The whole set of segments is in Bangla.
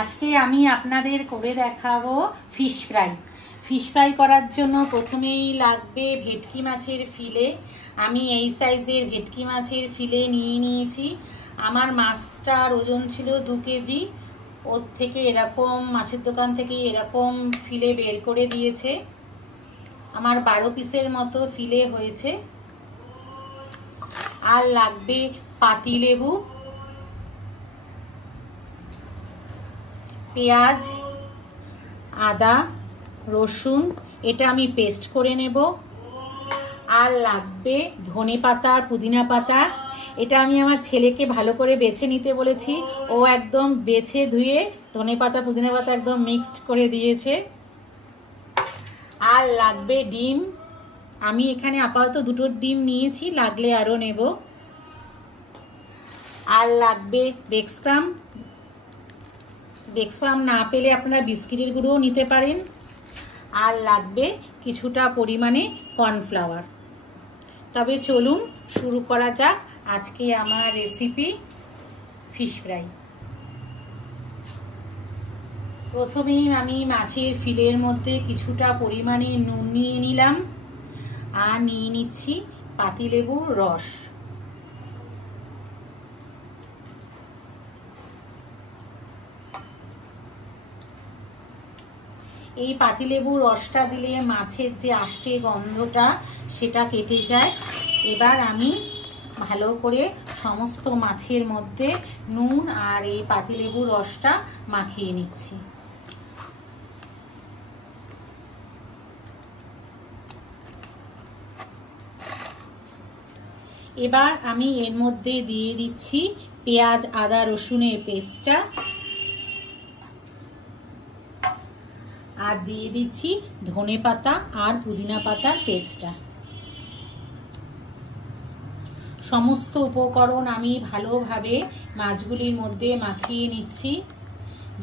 আজকে আমি আপনাদের করে দেখাবো ফিশ ফ্রাই। ফিশ ফ্রাই করার জন্য প্রথমেই লাগবে ভেটকি মাছের ফিলে। আমি এই সাইজের ভেটকি মাছের ফিলে নিয়ে নিয়েছি। আমার মাছটার ওজন ছিল 2 কেজি। ওর থেকে এরকম মাছের দোকান থেকে এরকম ফিলে বের করে দিয়েছে। আমার 12 পিসের মতো ফিলে হয়েছে। আর লাগবে পাতিলেবু, পেঁয়াজ, আদা, রসুন, এটা আমি পেস্ট করে নেব। আর লাগবে ধনে পাতা আর পুদিনা পাতা। এটা আমি আমার ছেলেকে ভালো করে বেছে নিতে বলেছি, ও একদম বেছে ধুয়ে ধনে পাতা পুদিনা পাতা একদম মিক্সড করে দিয়েছে। আর লাগবে ডিম। আমি এখানে আপাতত 2টো ডিম নিয়েছি, লাগলে আরও নেব। আর লাগবে ব্রেকস্পাম না পেলে আপনারা বিস্কিটের গুঁড়োও নিতে পারেন। আর লাগবে কিছুটা পরিমাণে কর্নফ্লাওয়ার। তবে চলুন শুরু করা যাক আজকে আমার রেসিপি ফিশ ফ্রাই। প্রথমেই আমি মাছের ফিলের মধ্যে কিছুটা পরিমাণে নুন নিয়ে নিলাম আর নিয়ে নিচ্ছি পাতিলেবুর রস। এই পাতিলেবুর রসটা দিলে মাছের যে আষ্টে গন্ধটা সেটা কেটে যায়। এবার আমি ভালো করে সমস্ত মাছের মধ্যে নুন আর এই পাতিলেবুর রসটা মাখিয়ে নিচ্ছি। এবার আমি এর মধ্যে দিয়ে দিচ্ছি পেঁয়াজ আদা রসুনের পেস্টটা, আর দিয়ে দিচ্ছি ধনে পাতা আর পুদিনা পাতার পেস্টটা। সমস্ত উপকরণ আমি ভালোভাবে মাছগুলির মধ্যে মাখিয়ে নিচ্ছি,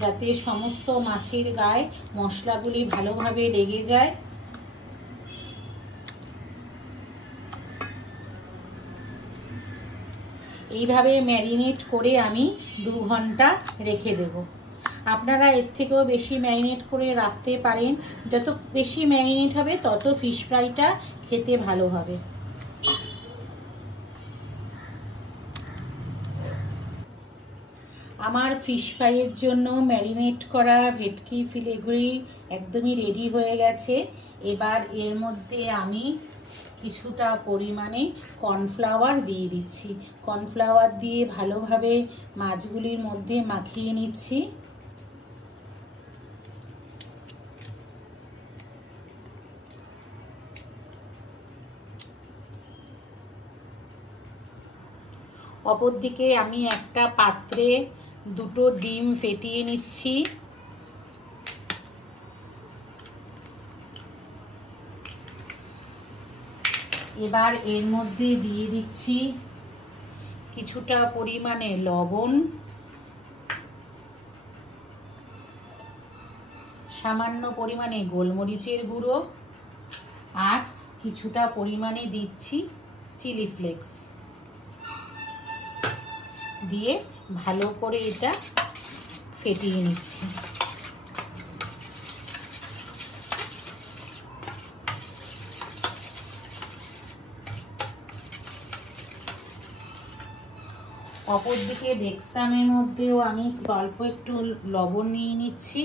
যাতে সমস্ত মাছের গায়ে মশলাগুলি ভালোভাবে লেগে যায়। এইভাবে ম্যারিনেট করে আমি 2 ঘন্টা রেখে দেব। আপনারা এর থেকেও বেশি ম্যারিনেট করে রাখতে পারেন। যত বেশি ম্যারিনেট হবে তত ফিশ ফ্রাইটা খেতে ভালো হবে। আমার ফিশ ফ্রাইয়ের জন্য ম্যারিনেট করা ভেটকি ফিলেগুলি একদমই রেডি হয়ে গেছে। এবার এর মধ্যে আমি কিছুটা পরিমাণে কর্নফ্লাওয়ার দিয়ে দিচ্ছি। কর্নফ্লাওয়ার দিয়ে ভালোভাবে মাছগুলির মধ্যে মাখিয়ে নিচ্ছি। অপরদিকে আমি একটা পাত্রে 2টো ডিম ফেটিয়ে নিচ্ছি। এবার এর মধ্যে দিয়ে দিচ্ছি কিছুটা পরিমাণে লবণ, সামান্য পরিমাণে গোলমরিচের গুঁড়ো, আর কিছুটা পরিমাণে দিচ্ছি চিলি ফ্লেক্স দিয়ে ভালো করে এটা ফেটিয়ে নিচ্ছি। অপরদিকে ব্রেকস্পামের মধ্যেও আমি অল্প একটু লবণ নিয়ে নিচ্ছি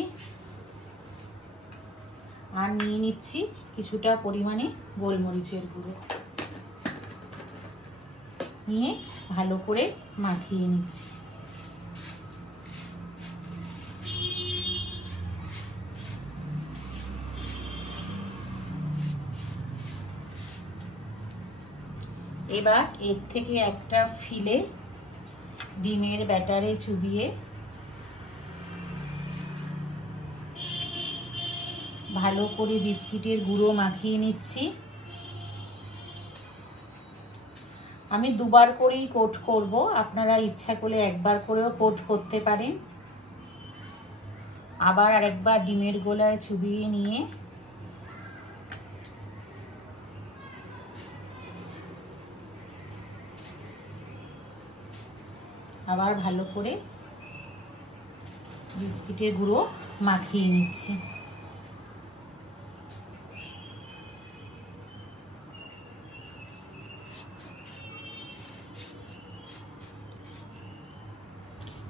আর নিয়ে নিচ্ছি কিছুটা পরিমাণে গোলমরিচের গুঁড়ো, নিয়ে ভালো করে মাখিয়ে নিচ্ছি। এবার এর থেকে একটা ফিলে ডিমের ব্যাটারে চুবিয়ে ভালো করে বিস্কিটের গুঁড়ো মাখিয়ে নিচ্ছি। আমি 2বার করেই কোট করব, আপনারা ইচ্ছা করলে 1বার করেও কোট করতে পারেন। আবার আরেকবার ডিমের গোলায় চুবিয়ে নিয়ে আবার ভালো করে বিস্কিটের গুঁড়ো মাখিয়ে নিচ্ছি।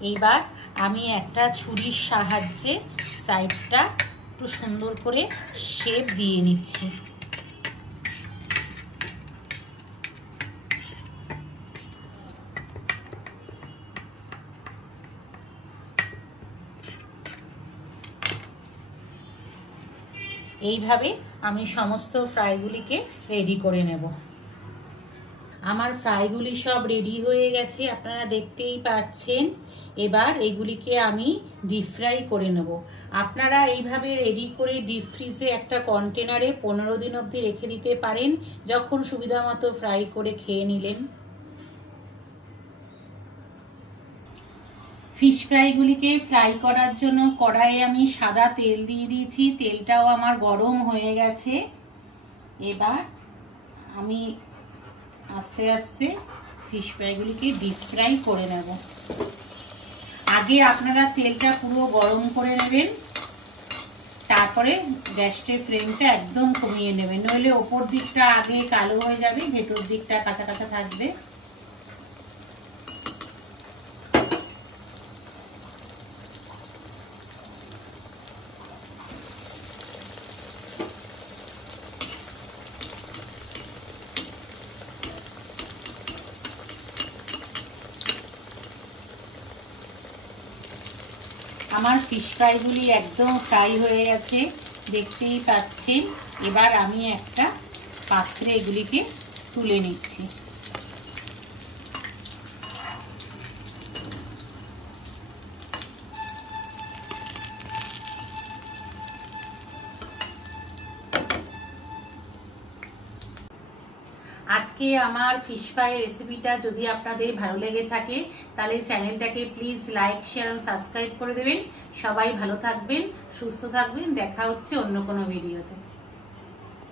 এইবার আমি একটা ছুরির সাহায্যে সাইডটা একটু সুন্দর করে শেপ দিয়ে নিচ্ছি। এইভাবে আমি সমস্ত ফ্রাইগুলিকে রেডি করে নেব। আমার ফ্রাইগুলি সব রেডি হয়ে গেছে, আপনারা দেখতেই পাচ্ছেন। এবার এগুলিকে আমি ডিপ ফ্রাই করে নেব। আপনারা এইভাবে রেডি করে ডিপ ফ্রিজে একটা কন্টেনারে 15 দিন অবধি রেখে দিতে পারেন, যখন সুবিধা মতো ফ্রাই করে খেয়ে নিলেন। ফিশ ফ্রাইগুলিকে ফ্রাই করার জন্য কড়াইয়ে আমি সাদা তেল দিয়ে দিয়েছি, তেলটাও আমার গরম হয়ে গেছে। এবার আমি আস্তে আস্তে ফিশ ফ্রাইগুলিকে ডিপ ফ্রাই করে নেব। আগে আপনারা তেলটা পুরো গরম করে নেবেন, তারপরে গ্যাসের ফ্লেমটা একদম কমিয়ে নেবেন, নইলে ওপর দিকটা আগে কালো হয়ে যাবে, ভেতর দিকটা কাঁচা কাঁচা থাকবে। আমার ফিশ ফ্রাইগুলি একদম ফ্রাই হয়ে গেছে, দেখতেই পাচ্ছেন। এবার আমি একটা পাত্রে এগুলিকে তুলে নিচ্ছি। আজকে আমার ফিশ ফ্রাই রেসিপিটা যদি আপনাদের ভালো লেগে থাকে তাহলে চ্যানেলটাকে প্লিজ লাইক, শেয়ার এবং সাবস্ক্রাইব করে দেবেন। সবাই ভালো থাকবেন, সুস্থ থাকবেন। দেখা হচ্ছে অন্য কোনো ভিডিওতে।